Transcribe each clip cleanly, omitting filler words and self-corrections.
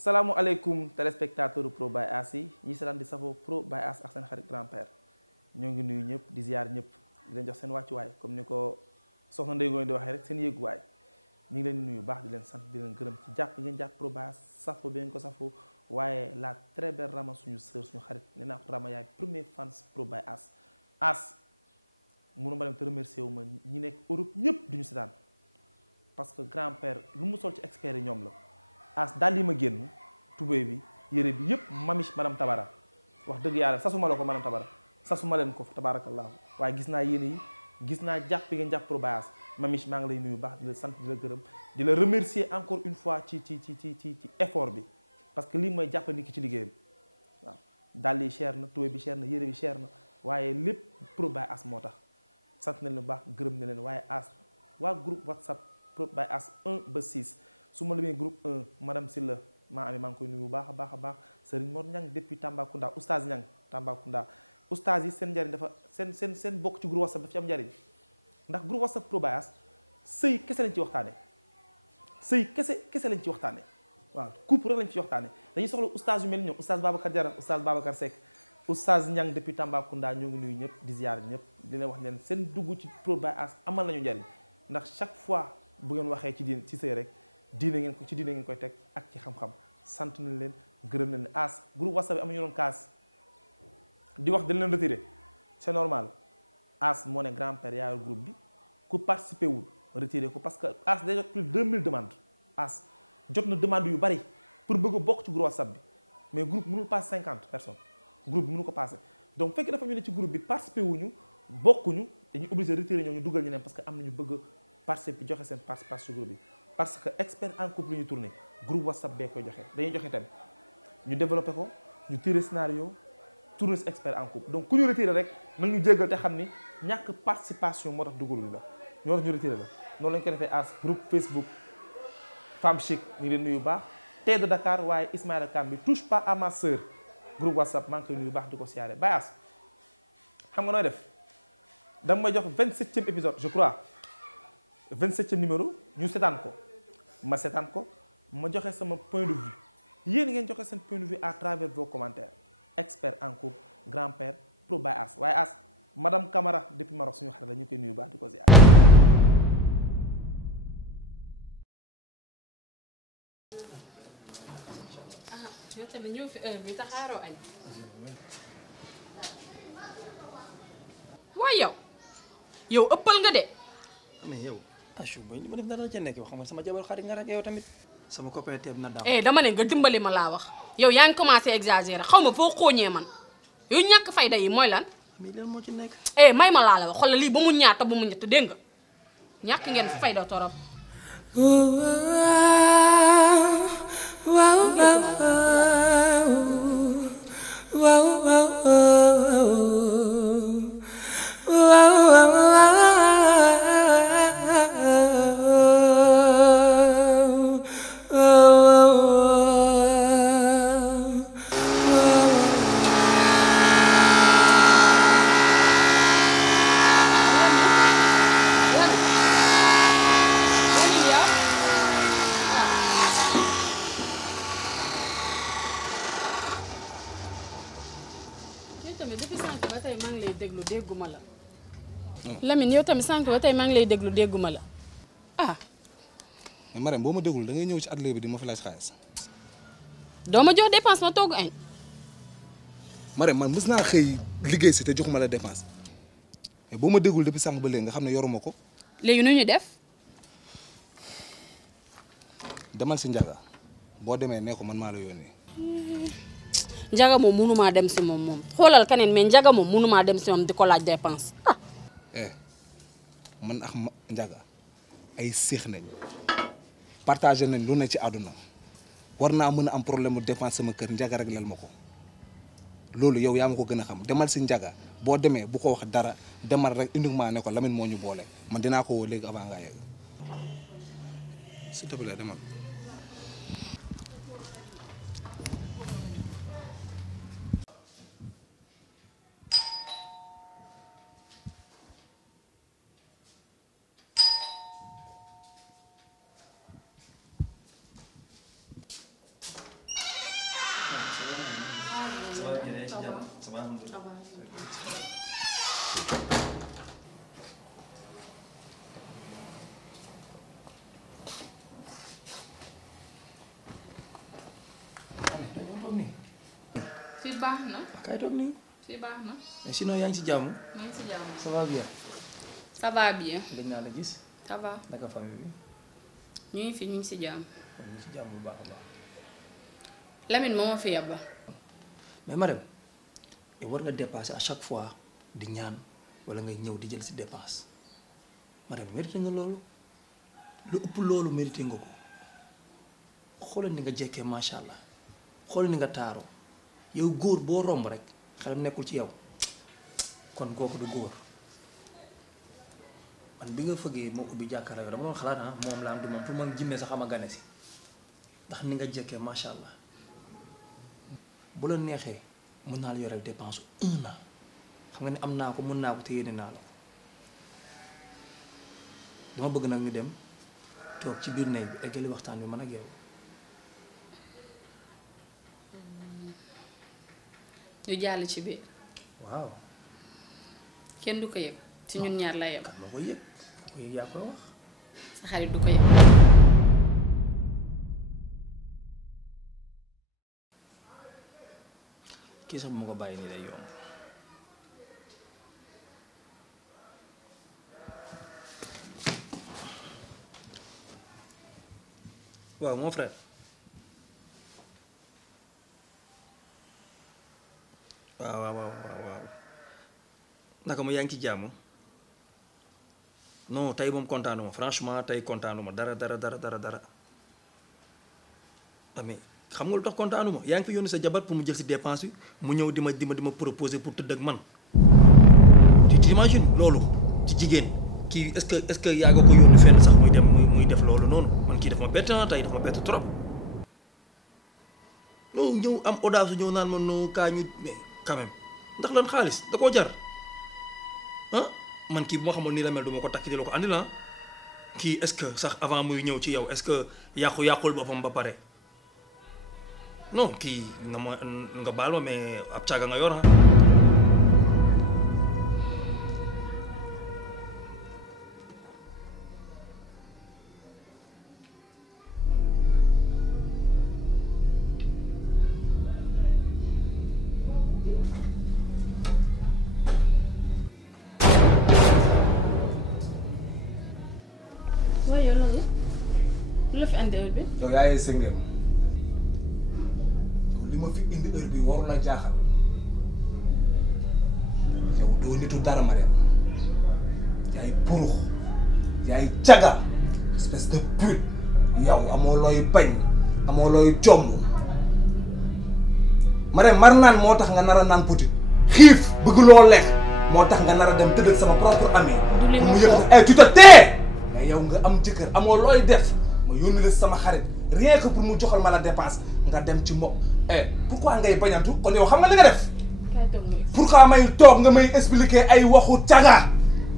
salaamualeykum téléspectateur Pro by As yi ñi seetaan di safoo Pro by As ak seen xarit grand-père ñoo ngi nuyu ñëpp di ziar ñëpp di leen jox seen wàccuwaay comme ni ko soxna Ndeye Ngoye di waxee rek seen yéeguwaay ñu ngi leen di nuyu baax di leen sant di leen gërëm ci jàpp ngeen jàpp Pro by As safoo bi ngeen ko safoo waaye la très belle Rama suñu sœur suñu xarit nee naa ko Rama yaay premier fans Pro by As As mënu ma dem te remercier wu ma ñi nekk Europe ñëpp duñu seetaan parce que grand-père lu mu sol ci expert yi ñoom la As daal li ma génn tubéy bi yére bi yëpp mamiche madame Tabara wax dëgg yàlla sasuma la ko madame Tabara sasuma leen ko tabarakallahu waaye gis naa yéene yi gis naa jàpp ngeen jàpp Pro by As mamiche maa ngi lay nuyu baax di la sant di la gërëm di la remercier encore une fois ci effort bi parce que lii mooy jàppandi ki ci liggéeyam waaw dàll yi cher na tubéy bi cher na yére bi cher na waaye lépp Pro by As moo tax sant nañ lu baax gërëm na leen waaye As waa groupe WhatsApp Pro by As 1 ba 6 su ma limee groupe 1 madame Silla maa amee maa ngi koy nuyu bu baax a baax Serigne Mor Niang depuis Tambacounda oustaz Niang Tambacounda oustaz yi seen njariñ dafa seen bokk ci groupe WhatsApp daf ci am njariñ ndax groupe WhatsApp Pro by As sëy kese lañ ci waxtaane sëy kese lañ ci waxtaane waaw couple rek lañ ci waxtaane dañuy soxla oustaz yu mel ni ñoom oustaz Babacar Diarra oustaz Babacar Seck oustaz Niang depuis Tambacounda ñoo ngi nuyu ñëpp di ziar ñëpp di leen wax leen seen dugg ci Pro by As amal nañu njariñ ndax chaque fois bu ngeen waxee ci diin ci sëy rek diine ngeen koy teg ak ci xam-xam sant nañ leen gërëm nañ leen As groupe WhatsApp bi am ñu doon kaas di wax dañ leen retiré c'est normal As moo ne grand-père yaayu groupe bi ku participé wul retiré ko parce que As déjà plus de 2000 demandes As jot na demande yu bari pour bëgg a bokk ci groupe WhatsApp bi mais groupe mënul passer 50 personnes groupe bi mënu ko passer donc fekk dafa ñu ne ci groupe bi participé wuñu bokkuñu dañuy obligé retiré ñoo ñu dugal ñeneen parce que am nañu bëgg participer joxe seen participation ci groupe bi parce que expert en couple ñu tourné groupe WhatsApp bee koy joxe dañuy joxe thème ñu développé ko ñu tiré scénario tourné si expert en couple donc ku ñu retiré rek nag ñu jéggal te xam ni ñàkk participation moo tax dugalul la ñoo tax ñu retiré la noonu lañ ko defee As groupe Facebook Femme Chic ñu ngi leen nuyu baax T de Dakar waaye Ismaïla Kambi touche pas à ma sœur groupe WhatsApp maa ngi koy nuyu baax di ko siyaare Baye As xam nga nooy def danga may jox 27e épisode je crois 27e numéro ñu seetaan ko ma seetaan ko ma joxe sama point de vue yéen ngeen joxe seen point de vue à travers vos commentaires expert en couple grand-père Pro by As waaye As madame Camara depuis Maroc suñu xarit la ñu koy nuyu baax di ko ziar. yow tamit ñëw fi heure bi taxaaroo añ. waaye yow ëppal nga de. mais yow Achou boy li ma def dara ca nekk yow xam nga sama jabar xarit nga rek yow tamit sama copain teeb na daaw. dama ne nga dimbali ma laa wax yow yaa ngi commencé exagérer xaw ma foo xooñee man yow ñàkk fayda yi mooy lan. mais lan moo ci nekk. may ma laa la wax xoolal lii ba mu ñaata ba mu ñett dégg nga ñàkk ngeen fayda torop. Lamine yow tamit sànq ba tey maa ngi lay déglu dégguma la mais Marème boo ma déggul da ngay ñëw ci atelier bi di ma fi laaj xaalis. doo ma jox dépense ma togg añ. Marème man mës naa xëy liggéey si te joxuma la dépense mais boo ma déggul depuis sànq ba léegi nga xam ne yoruma ko. léegi nu ñu def. demal si Njaga boo demee nee ko man maa la yónnee. Njaga moom mënumaa dem si moom xoolal keneen mais Njaga moom mënumaa dem si moom di ko laaj dépense man ak Njaga ay séex nañ partagé nañ lu ne ci àdduna war naa mën a am problème mu dépense sama kër Njaga rek lal ma ko loolu yow yaa ma ko gën a xam demal si Njaga boo demee bu ko wax dara demal rek uniquement ne ko Lamine moo ñu boole man dinaa ko woo léegi avant ngaa yegg s'il te plaît demal. baax na. kay toog nii. fii baax na. mais sinon yaa ngi ci jàmm. maa ngi si jàmm. ça va bien. ça va bien. gëj naa la gis. ça va. naka famille bi. ñu ngi fi ñu ngi si jàmm. kon ñu ngi ci jàmm bu baax a baax. Lamine moo ma fi yabba. mais Marème yow war nga dépasser à chaque fois di ñaan wala ngay ñëw di jël si dépense Marème mérité nga loolu lu ëpp loolu mérité nga ko xoolal ni nga jekkee macha allah xoolal ni nga taaroo yow góor boo romb rek xelam nekkul ci yow kon kooku du góor man bi nga fëggee moo ubbi jàkkaarloo yow dama doon xalaat ah moom laa am du moom pour man jimmee sax ama gane si ndax ni nga jekkee macha allah. bu la neexee mën naa la yoreel dépense 1 an xam nga ne am naa ko mën naa ko te yéene naa la ko dama bëgg nag ñu dem toog ci biir néeg bi eggali waxtaan bi man ak yow. ñu jàll ci biir. waaw. kenn du ko yëg ci ñun ñaar la yem. kat moo koy yëg ko yëg yaa koy wax. sa xarit du ko yëg. kii sax bu ma ko bàyyi nii day yomb. waaw mon frère. waaw. naka ma yaa ngi ci jàmm. non tey moom kontaanuma franchement tey kontaanuma dara. mais xam nga lu tax kontaanuma yaa ngi fi yónni sa jabar pour mu jël si dépense bi mu ñëw di ma proposer pour tëdd ak man. tu t'imagines loolu ci jigéen kii est-ce que yaa nga ko yónni fenn sax muy dem muy def loolu noonu man kii daf ma bett tey daf ma bett trop. non ñëw am audace ñëw naan ma no kaa ñu mais quand même ndax lan xaalis da koo jar ah man kii bu ma xamoon nii la mel du ma ko takk di la ko andi la kii est-ce que sax avant muy ñëw ci yow est-ce que yàqul boppam ba pare. non kii nga baal ma mais ab caaga nga yor ah. waaye yow lan la lu la fi andi heure bi. yow yaa ngi sëngéem li ma fi indi heure bi waru la jaaxal yow doo nitu dara ma dem yaay purux yaay caga espèce de pute yow amoo looy bañ amoo looy jomb ma dem mar naan moo tax nga nar a naan petit xiif bëgg loo lekk moo tax nga nar a dem tëdd sama propre amee mu yëg tu te tais mais yow nga am jëkkër amoo looy def ma yónni la sama xarit rien que pour mu joxal ma la dépense nga dem ci mo pourquoi ngay bañantu kon yow xam nga li nga def pourquoi may toog nga may expliquer ay waxu caga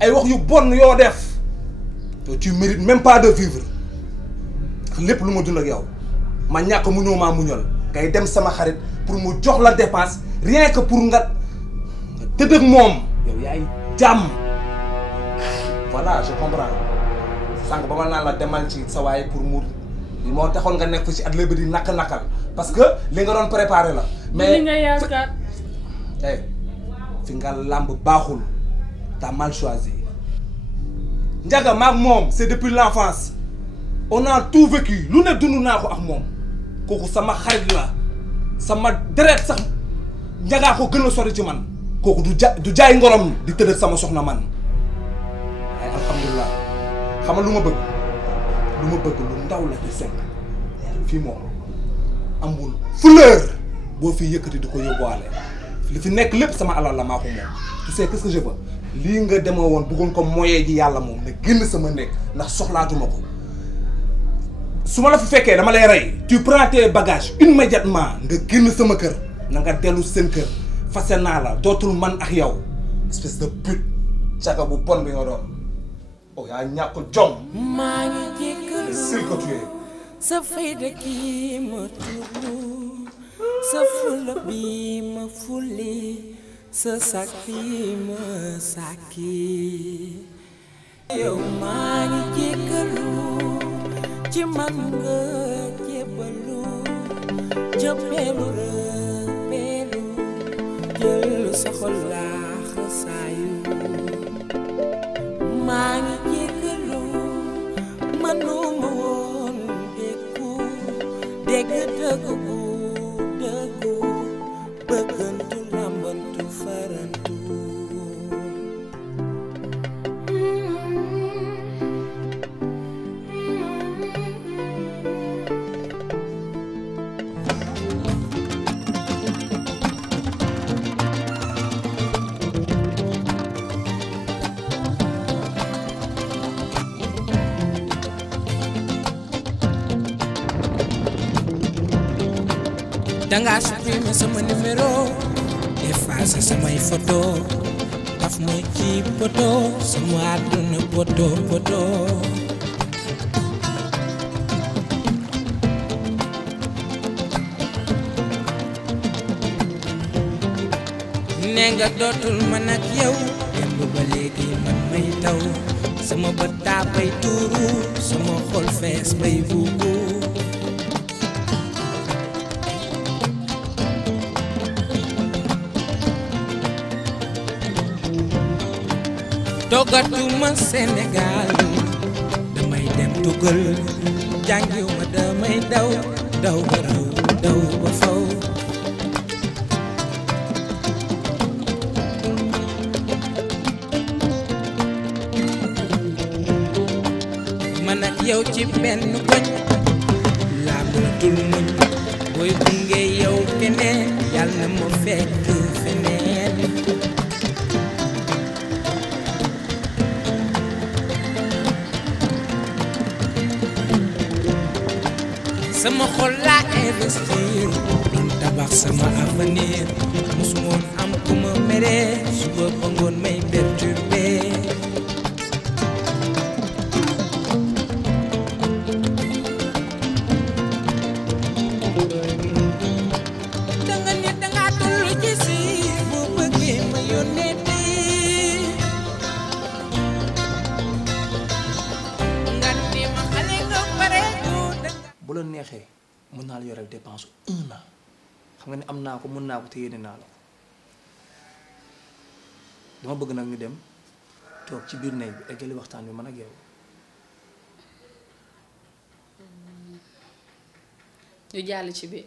ay wax yu bon yoo def te tu mérites même pas de vivre lépp lu ma dund ak yow ma ñàkk mu ñëw maa muñal ngay dem sama xarit pour mu jox la dépense rien que pour nga tëdd ak moom yow yaay jàmm voilà je comprends sànq ba ma naan la demal ci sa waay pour mu li moo taxoon nga nekk ci atelier bi di nakk-nakkal parce que li nga doon préparé la. mais li nga yaakaar. fi nga làmb baaxul t'as mal choisi. Ndiaga maag moom c'est depuis l'enfance on a tout vécu lu ne dund naa ko ak moom kooku sama xarit la sama deret sax Ndiaga ko gën a sori ci man kooku du jaay ngorom di tëdd sama soxna man ay alhamdulilah xam nga lu ma bëgg lu ndaw la di sekk fii moom amul fleur boo fi yëkkati di ko yóbbuwaale li fi nekk lépp sama alal la maa ko moom tu sais qu'est-ce que je veux lii nga demoo woon bëggoon ko moyee ji yàlla moom na génn sama nekk ndax soxlaatuma ko su ma la fi fekkee dama lay rey tu prends tes bagages immédiatement nga génn sama kër na nga dellu seen kër fase naa la dootul man ak yow espèce de pute caga bu bon bi nga doon oh yaa ñàkk jom maa ngi jégalu sil ko tuye sa fayda gi ma tudd sa fulla bi ma fulli sa sak bi ma saki yow maa ngi jégalu ci man nga jébalu jëppeelu rëppeelu jël sa xol laax saayu maa ngi jéggalu manuma woon dégg dëgg bu dëggu bëggantu lambantu farantu danga supprimer sama numéro effacer samay photo daf ma ci poto sama àdduna poto poto ne nga dootul man ak yow démb ba léegi man may taw sama bët daa bay tuuru sama xol fees bay buubu toogatuma Sénégal damay dem tugal jàngiwuma damay daw daw ba raw daw ba faw man ak yow ci benn koñ laa mënatul muñ booy gunge yow keneen yàlla na ma fekk feneen sama xol laa investir doon tabax sama avenir musumoon am ku ma mere suba ba ngoon may perturbé danga ne danga toll ci si bu bëggee ma yónnee bu la neexee mën naa la yoreel dépense 1 an xam nga ne am naa ko mën naa ko te yéene naa la ko dama bëgg nag ñu dem toog ci biir néeg bi eggali waxtaan bi man ak yow. ñu jàll ci biir.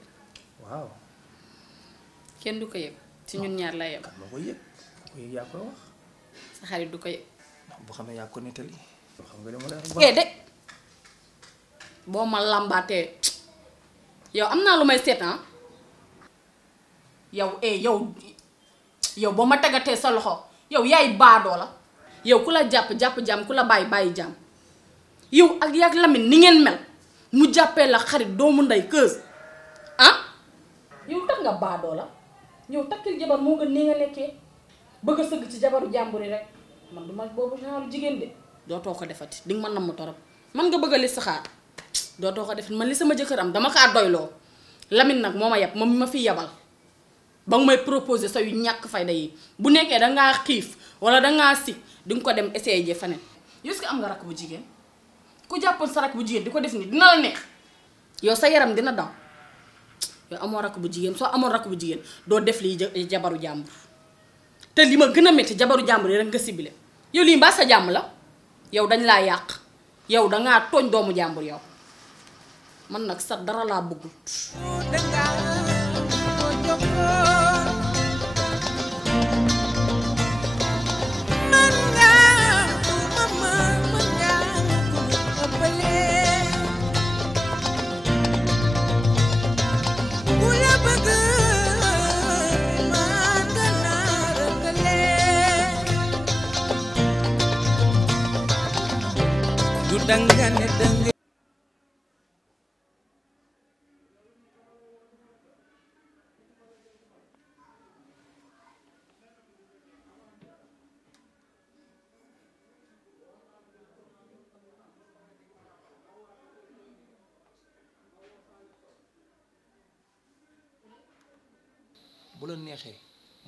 waaw. kenn du ko yëg ci ñun ñaar la yem. kan moo koy yëg ku ko yëg yaa koy wax. sa xarit du ko yëg. bu xamee yaa ko nettali. xam nga li ma lay wax. de boo ma làmbaatee yow am naa lu may seet ah yow boo ma tegatee sa loxo yow yaay baadoo la yow ku la jàpp jàmm ku la bàyyi jàmm yow ak yak Lamine ni ngeen mel mu jàppee la xarit doomu ndey keus ah yow tax nga baadoo la yow takkil jabar moo gën nii nga nekkee bëgg a sëgg ci jabaru jàmbur yi rek man du ma boobu genre jigéen de dootoo ko defati di nga mën nam ma torop man nga bëgg a li saxaar dootoo ko def man li sama jëkkër am dama kaa doyloo Lamine nag moo ma yab moom ma fi yabal ba nga may proposer sa yu ñàkk fayda yi bu nekkee dangaa xiif wala dangaa si di nga ko dem essayer ji faneen est-ce que am nga rakk bu jigéen ku jàppoon sa rakk bu jigéen di ko def ni dina la neex yow sa yaram dina daw yow amoo rakk bu jigéen soo amoon rakk bu jigéen doo def lii jabaru jàmbur te li ma gën a métti jabaru jàmbur yi rek nga sibile yow lii mbaa sa jàmm la yow dañ laa yàq yow dangaa tooñ doomu jàmbur yow man nag sa dara laa bëggul bu la neexee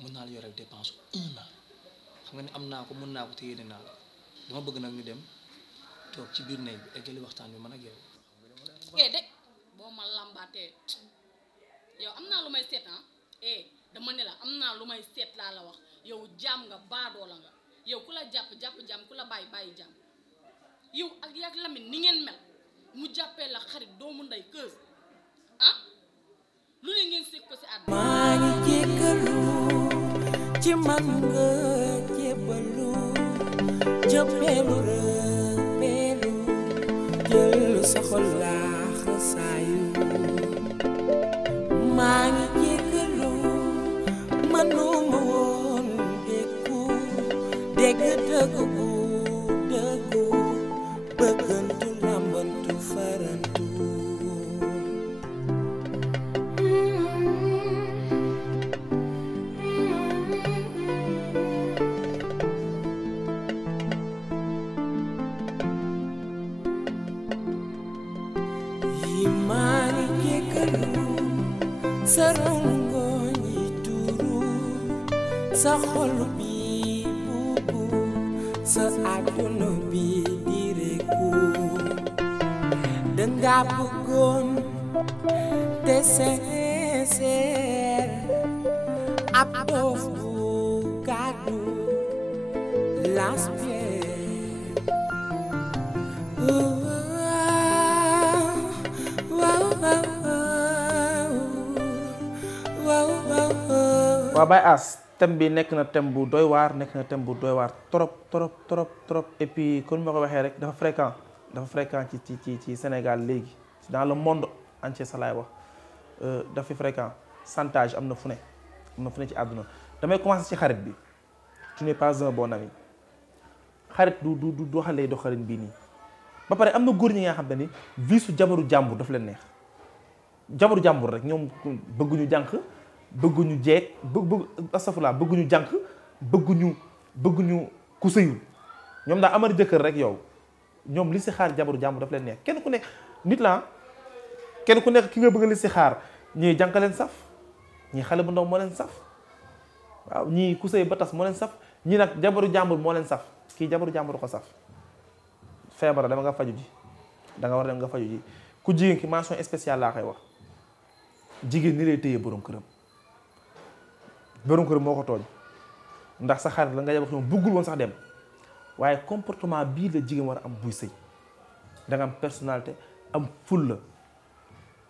mën naa la yoreel dépense 1 an xam nga ne am naa ko mën naa ko te yéene naa la dama bëgg nag ñu dem toog ci biir néeg bi eggali waxtaan bi man ak yow. de boo ma làmbaatee yow am naa lu may seet ah dama ne la am naa lu may seet laa la wax yow jaam nga baadoo la nga yow ku la jàpp jaam ku la bàyyi jaam yow ak yak Lamine ni ngeen mel mu jàppee la xarit doomu ndey keus ah lu ne ngeen sekk ko si àdduna. maa ngi jéggalu ci man nga jébbalu jëppeelu rëppeelu jël sa xol laax saayu maa ngi jéggalu manuma woon dégg dëgg bu dëggu bëggantu lambantu farantu maa ngi jéggalu sa rongoñ yi tuuru sa xol bi buubu sa àdduna bi di rekku danga bëggoon te sincère ab doof bu gàddu l'aspect waa Baye Ass thème bi nekk na thème bu doy waar trop et puis comme ma ko waxee rek dafa fréquent ci Sénégal léegi dans le monde entier sa laay wax dafa fréquent chantage am na fu ne ci àdduna damay commencer ci xarit bi tu n'es pas un bon ami xarit du doxalee doxalin bii nii ba pare am na góor ñi nga xam te ni vie su jabaru jàmbur daf leen neex jabaru jàmbur rek ñoom bëgguñu jànq bëgguñu jeeg astafurlah bëgguñu jànq bëgguñu ku sëyul ñoom daa amari jëkkër rek yow ñoom li si xaar jabaru jàmbur daf leen neex kenn ku nekk nit la kenn ku nekk ki nga bëgg li si xaar ñii jànq leen saf ñii xale bu ndaw moo leen saf waaw ñii ku sëy ba tas moo leen saf ñii nag jabaru jàmbur moo leen saf kii jabaru jàmbur ko saf feebar dama nga faju ji da nga war dem nga faju ji ku jigéen ki mention spéciale laa koy wax jigéen ni lay téye borom këram moo ko tooñ ndax sa xarit la nga jabar moom buggul woon sax dem waaye comportement bii la jigéen war a am buy sëy da nga am personnalité am ful la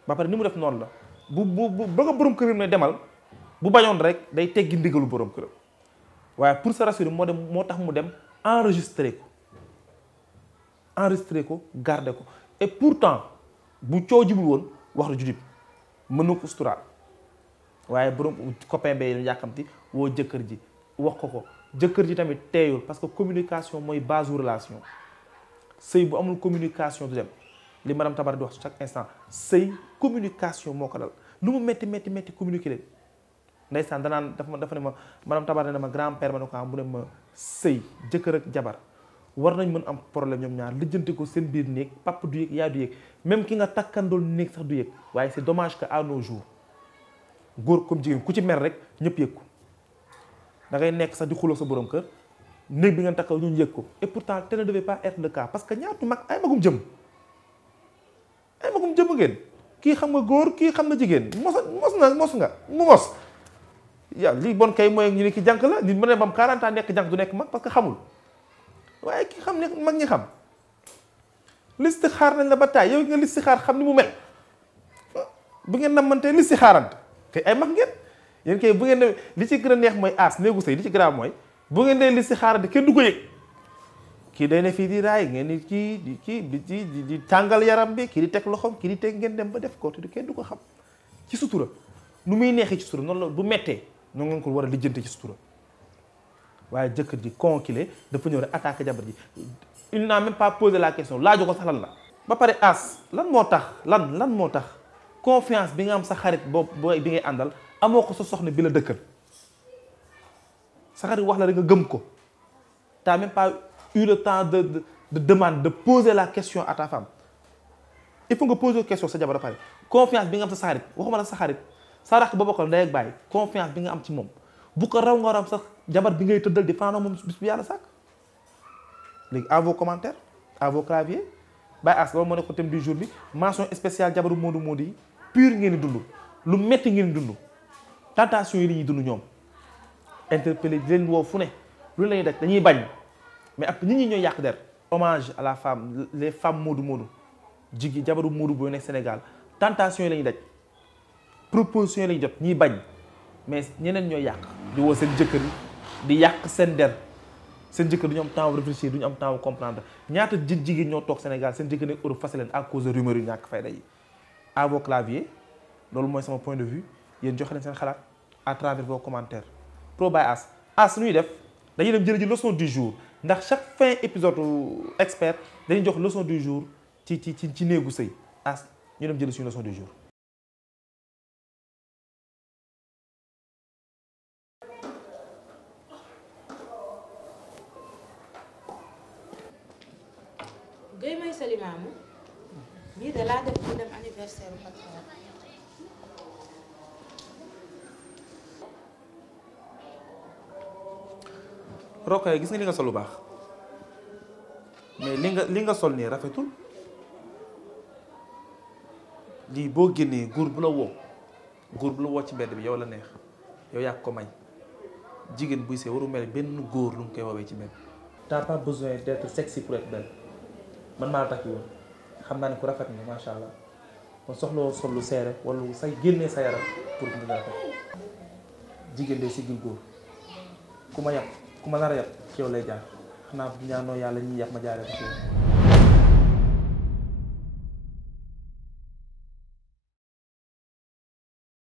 ba pare ni mu def noonu la bu ba nga borom këram ne demal bu bañoon rek day teggi ndigalu borom këram waaye pour se rassurer moo tax mu dem enregistré ko garder ko et pourtant bu coow jibul woon wax la judib mën na ko suturaal waaye borom copain bay la yàkkamti woo jëkkër ji wax ko jëkkër ji tamit teeyul parce que communication mooy base relation sëy bu amul communication du dem li madame Tabara di wax chaque instant sëy communication moo ko dal lu mu metti communiquer leen ndeysaan dafa ne ma madame Tabara ne ma grand-père ma ne ko am bu ne ma sëy jëkkër ak jabar war nañ mën am problème ñoom ñaar lijjanti ko seen biir néeg papa du yëg yaa du yëg même ki nga takkandool néeg sax du yëg waaye c'est dommage que à nos jours góor comme jigéen ku ci mer rek ñëpp yëg ko da ngay nekk sax di xuloo sa borom kër néeg bi nga takkal ñu yëg ko et pourtant tel ne devait pas être le cas parce que ñaatu mag ay magum jëm ngeen kii xam nga góor kii xam na jigéen mos nga mu mos yaa lii bon kay mooy ñu ne ki jànk la nit mën ne bam 40 ans nekk jànk du nekk mag parce que xamul waaye ki xam ne mag ñi xam listixaar nañ la ba taay yow nga listixaar xam ni mu mel bu ngeen namantee listixaarante kay ay mag ngeen yéen kay bu ngeen ne li ci gën a neex mooy aas néegu sëy li ci grave mooy bu ngeen dee listixaarante kenn du ko yëg kii day ne fii di raay ngeen ni kii di tàngal yaram bi kii di teg loxoom kii di teg ngeen dem ba def ko te kenn du ko xam ci sutura nu muy neexee ci sutura noonu la bu mettee noonu ngeen ko war a lijjante ci sutura waaye jëkkër ji conquilé dafa ñëw rek attaqué jabar ji il n'a même pas posé la question laaju ko sax lan la ba pare as lan moo tax confiance bi nga am sa xarit boobu bi ngay àndal amoo ko sa soxna bi la dëkkal sa xarit wax la rek nga gëm ko t'as même pas eu le temps de demande de poser la question à ta femme il faut nga poser question sa jabar ba pare confiance bi nga am sa xarit waxuma la sa xarit sa rakk ba bokkal ndey ak bàyyi confiance bi nga am ci moom bu ko raw nga war am sax jabar bi ngay tëddal di fanaanoo moom bis bu yàlla sàkk léegi à vos commentaires à vos claviers Baye Ass loolu moo nekk thème du jour bi mention spéciale jabaru Modou yi pur ngeen di dund lu metti ngeen di dund tentation yi la ñuy dund ñoom interpellé di leen woo fu ne lu la ñuy daj dañuy bañ mais après nit ñi ñooy yàq der. hommage à la femme les femmes Modou Modou jigéen jabaru Modou booy nekk Sénégal tentation yi la ñuy daj proposition yi la ñuy jot ñiy bañ mais ñeneen ñooy yàq di woo seen jëkkër yi di yàq seen der seen jëkkër du ñu am temps réfléchir du ñu am temps comprendre ñaata jigéen ñoo toog Sénégal seen jëkkër nekk Europe fase leen à cause de rumeur yu ñàkk fayda yi. à vos claviers loolu mooy sama point de vue yéen joxe leen seen xalaat à travers vos commentaires Pro by As nuy def dañuy dem jël ji leçon du jour ndax chaque fin épisode expert dañuy jox leçon du jour ci néegu sëy As ñu dem jël suñu leçon du jour. Guèye may Salimaamu nii de laa def pour dem anniversaire bu patron. Rokhaya gis nga li nga sol lu baax mais li nga sol nii rafetul lii boo génnee góor bu la woo ci mbedd bi yow la neex yow yaa ko may jigéen buy see waru mel benn góor lu mu koy woowee ci mbedd. t'as pas besoin d'être sexy pour être belle man maa la takk woon xam naa ne ku rafet nga macha allah kon soxlawoo sol lu seere wala say génnee sa yaram pour nga rafet jigéen day siggil góor ku ma yàpp ku ma nar a yàpp ci yow lay jaar xanaa ñaanoo yàlla ñuy yàpp ma jaaree ko ci yow.